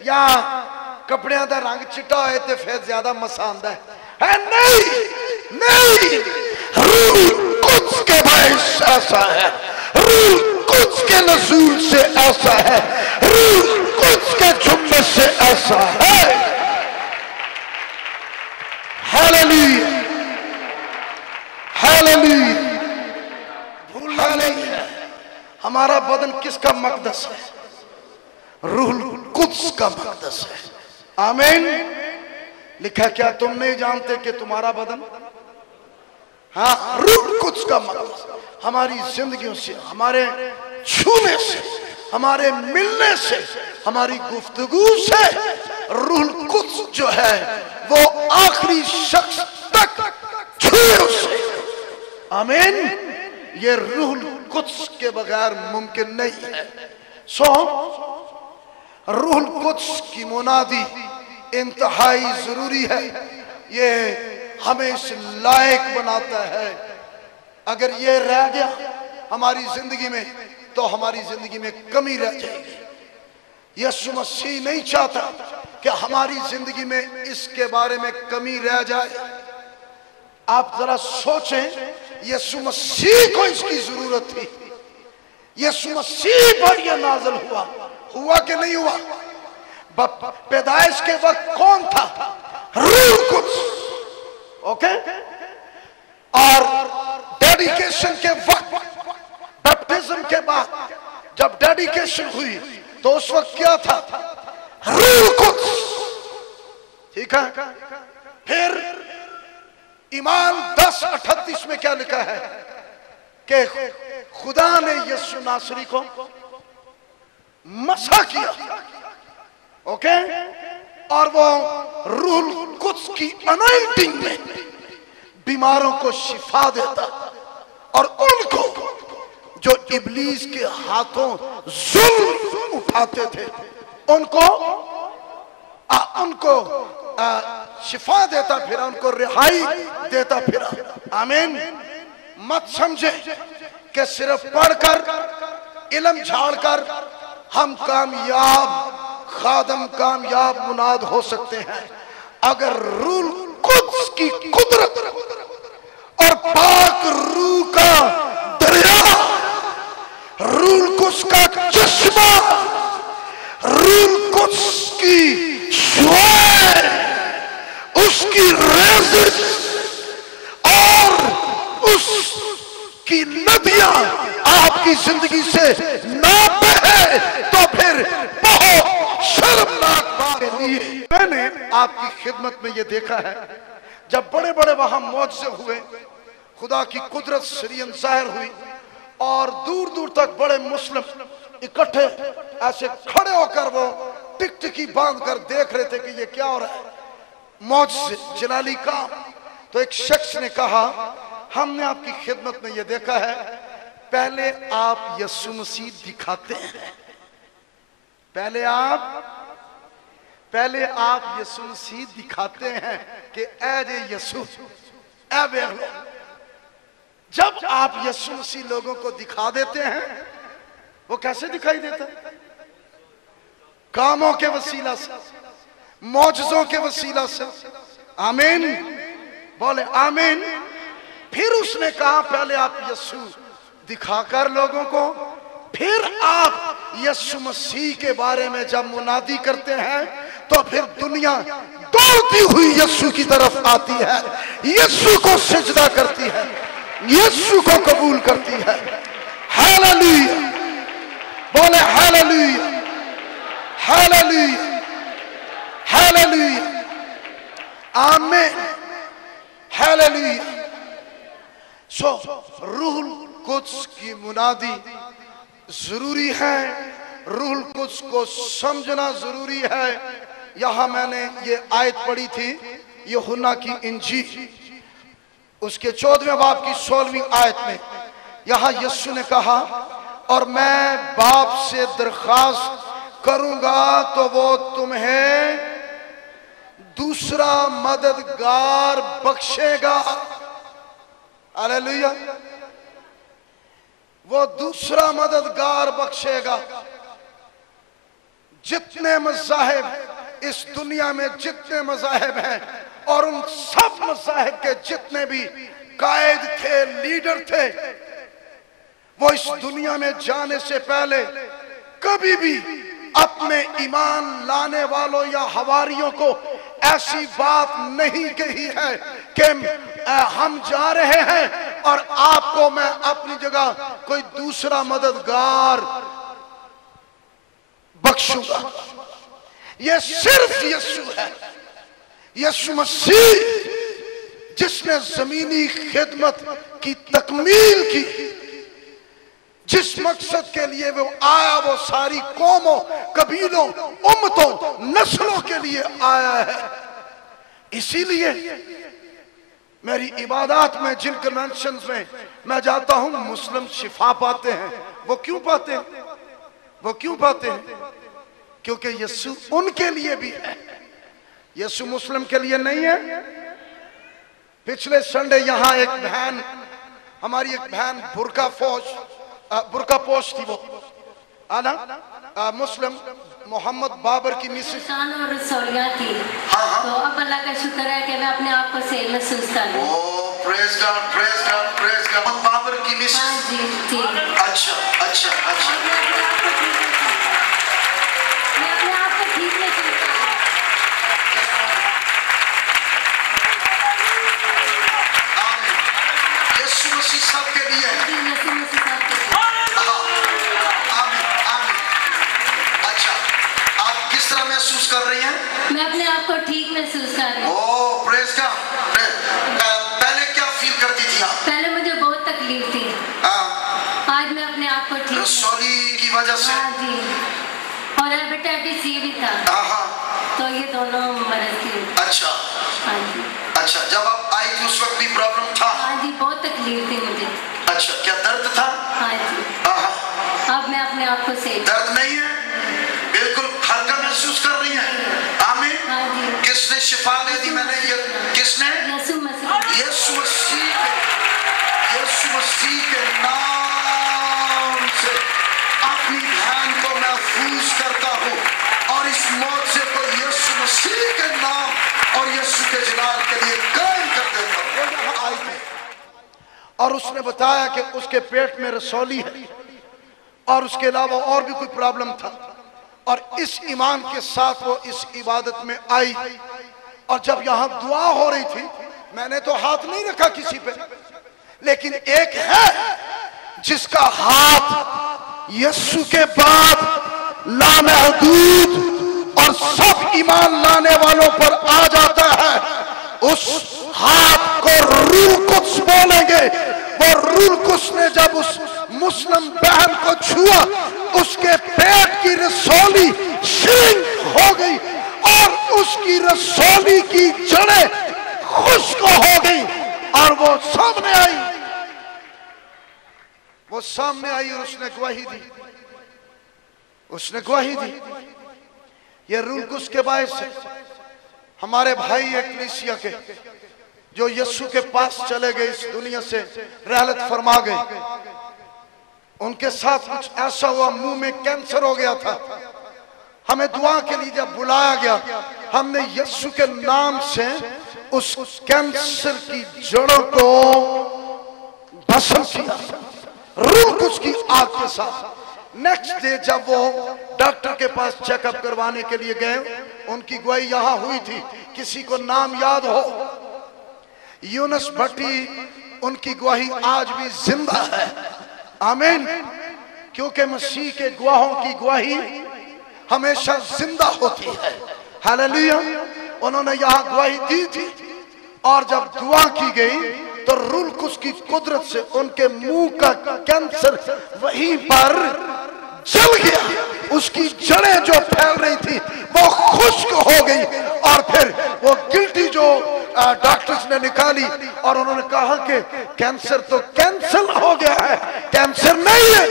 या कपड़िया का रंग चिट्टा होए तो फिर ज्यादा मसा आंदा है नहीं नहीं, रूह कुद्स के बायस ऐसा है, रूह कुद्स के नज़ूल से ऐसा है, रूह कुद्स के जुम्मन से ऐसा है। Hallelujah hallelujah. भूलना नहीं है हमारा बदन किसका मकदस है? रूह कुद्स का मकदस है। आमीन। लिखा क्या तुम नहीं जानते कि तुम्हारा बदन, हाँ, रूह कुद्स का मकदस। हमारी जिंदगियों से, हमारे छूने से, हमारे मिलने से, हमारी गुफ्तगू से रूह कुद्स जो है वो आखिरी शख्स तक छुए उसे। आमीन। ये रूह कुद्स के बगैर मुमकिन नहीं है। सो रूह कुद्स की मुनादी इंतहाई जरूरी है। ये हमें इस लायक बनाता है। अगर ये रह गया हमारी जिंदगी में तो हमारी जिंदगी में कमी रह जाएगी। यीशु मसीह नहीं चाहता कि हमारी जिंदगी में इसके बारे में कमी रह जाए। आप जरा सोचें, यीशु मसीह को इसकी जरूरत थी। यीशु मसीह पर यह नाज़िल हुआ, हुआ कि नहीं हुआ? पैदाइश के वक्त कौन था? रूह कुद्स। ओके। और डेडिकेशन के वक्त, बैप्टिज्म के बाद जब डेडिकेशन हुई तो उस वक्त क्या था? रूह कुद्स। ठीक है। फिर ईमान 10:38 में क्या लिखा है कि खुदा ने यीशु नासरी को मसा किया। ओके। और वो रूह कुद्स की अनॉइंटिंग में बीमारों को शिफा देता और उनको जो इब्लीस के हाथों जुल्म उठाते थे उनको शिफा देता फिरा, उनको रिहाई देता फिरा। आमीन। मत समझे कि सिर्फ पढ़कर, इल्म झाड़कर हम कामयाब खादम, कामयाब मुनाद हो सकते हैं। अगर रूह कुद्स की कुदरत और पाक रूह का दरिया, रूह कुद्स का चश्मा, रूह कुद्स की शुआएं, उसकी रेज़िस और उसकी नदियां आपकी जिंदगी से ना बहे तो फिर बहुत शर्मनाक बात है। मैंने आपकी खिदमत में यह देखा है, जब बड़े बड़े वहां मौजज़े हुए, खुदा की कुदरत शरीयन जाहिर हुई और दूर दूर तक बड़े मुस्लिम इकट्ठे ऐसे खड़े होकर वो टिकटिकी बांध कर देख रहे थे कि ये क्या हो रहा है, मौजज़े जलाली काम। तो एक शख्स ने कहा, हमने आपकी खिदमत में ये देखा है, पहले आप यीशु मसीह दिखाते हैं, पहले आप यीशु मसीह दिखाते हैं कि ऐ रे यीशु, ऐ देख लो। जब आप यीशु मसीह लोगों को दिखा देते हैं, वो कैसे दिखाई देता है? कामों के वसीला से, मौजज़ों के वसीला से। आमीन। बोले आमीन। फिर उसने कहा, पहले आप यीशु दिखाकर लोगों को, फिर आप यीशु मसीह के बारे में जब मुनादी करते हैं तो फिर दुनिया दौड़ती हुई यीशु की तरफ आती है, यीशु को सिजदा करती है, यीशु को कबूल करती है। हालेलुया। बोले हालेलुया हालेलुया हालेलुया। आमीन। हालेलुया। सो रूह कुद्स की मुनादी जरूरी है, रूह कुद्स को समझना जरूरी है। यहां मैंने ये आयत पढ़ी थी, यूहन्ना की इंजील उसके 14वें बाब की 16वीं आयत में। यहां यीशु ने कहा, और मैं बाप से दरख्वास्त करूंगा तो वो तुम्हें दूसरा मददगार बख्शेगा। हालेलुया। वो दूसरा मददगार बख्शेगा जितने मज़ाहिब इस दुनिया में, जितने मज़ाहिब हैं, और उन सब मज़ाहिब के जितने भी कायद थे, लीडर थे, वो इस दुनिया में जाने से पहले कभी भी अपने ईमान लाने वालों या हवारियों को ऐसी बात नहीं कही है कि हम जा रहे हैं और आपको मैं अपनी जगह कोई दूसरा मददगार बख्शूंगा। ये सिर्फ यीशु है, यीशु मसीह, जिसने जमीनी खिदमत की तकमील की। जिस मकसद के लिए वो आया, वो सारी कौमों, कबीलों, उम्मतों, नस्लों के लिए आया है। इसीलिए मेरी इबादत में, जिन कन्वेंशन में मैं जाता हूं, मुस्लिम शिफा पाते हैं। वो क्यों पाते हैं? वो क्यों पाते हैं? क्योंकि यीशु उनके लिए भी है, यीशु मुस्लिम के लिए नहीं है। पिछले संडे यहां एक बहन, हमारी एक बहन बुरका पोश थी, वो आना मुस्लिम मोहम्मद बाबर की मिसेस और रसौलिया थी। तो अब अल्लाह का शुक्र है कि मैं अपने आप को सेफ महसूस कर रही हूँ। Praise God, praise God, praise God. Mohammad Babar की मिसेस। हाँ जी जी। अच्छा अच्छा अच्छा। मैं अपने आप को ठीक महसूस कर रही हूँ। यीशु मसीह सबके लिए है। यीशु मसीह सबके लिए। किस तरह महसूस कर रही हैं? मैं अपने आप को ठीक महसूस कर रही हूँ। ओह प्रेज गॉड। पहले क्या फील करती थी आप? पहले मुझे बहुत तकलीफ थी। आज मैं अपने आप को ठीक। रसौली की वजह से? हाँ जी। और हेपेटाइटिस सी भी था। तो ये दोनों मर्ज थी। अच्छा। हाँ जी। अच्छा, जब आप आई थी उस वक्त भी प्रॉब्लम था? हाँ जी, बहुत तकलीफ थी मुझे। अच्छा, क्या दर्द था? हाँ जी। अब मैं अपने आप को सेफ। दर्द नहीं है, बिल्कुल हल्का महसूस कर रही हैं। आमीन। हाँ जी। किसने शिफा दे दी? मैंने ये किसने? यीशु मसीह। यीशु मसीह के नाम से अपनी बहन को महफूज करता हूँ, और इस मौत से को यीशु मसीह के नाम और यीशु के जलाल के लिए कायम कर देता हूँ। और उसने बताया कि उसके पेट में रसौली है और उसके अलावा और भी कोई प्रॉब्लम था, और इस ईमान के साथ वो इस इबादत में आई। और जब यहां दुआ हो रही थी, मैंने तो हाथ नहीं रखा किसी पे, लेकिन एक है जिसका हाथ यीशु के बाद लामहदूद और सब ईमान लाने वालों पर आ जाता है। उस हाथ को रूह कुद्स बोलेंगे। वो रूह कुद्स ने जब उस मुस्लिम बहन को छुआ, उसके पेट की रसौली श्रिंक हो गई और उसकी रसौली की जड़ें खुश्क हो गई, और वो सामने आई। वो सामने आई और उसने गवाही दी। उसने गवाही दी। ये रूह कुद्स के बायस से हमारे भाई एकलीसिया के जो यीशु के पास चले गए, इस दुनिया से रहलत फरमा गए, उनके साथ कुछ ऐसा हुआ, मुंह में कैंसर हो गया था। हमें दुआ के लिए जब बुलाया गया, हमने यीशु के नाम से उस कैंसर की जड़ों को भस्म किया, रूह कुद्स की आग के साथ। नेक्स्ट डे जब वो डॉक्टर के पास चेकअप करवाने के लिए गए, उनकी गवाही यहां हुई थी। किसी को नाम याद हो? यूनुस भट्टी, उनकी गवाही आज भी जिंदा है। आमीन। क्योंकि मसीह के गवाहों की गवाही हमेशा जिंदा होती है। हालेलुया। उन्होंने यहां गवाही दी थी, और जब दुआ की गई तो रूह कुद्स की कुदरत से उनके मुंह का कैंसर वहीं पर जल गया। उसकी जड़ें जो फैल रही थी वो खुश्क हो गई, और फिर वो गिल्टी जो डॉक्टर्स ने निकाली, और उन्होंने कहा कि कैंसर तो कैंसल हो गया है। कैंसर नहीं है,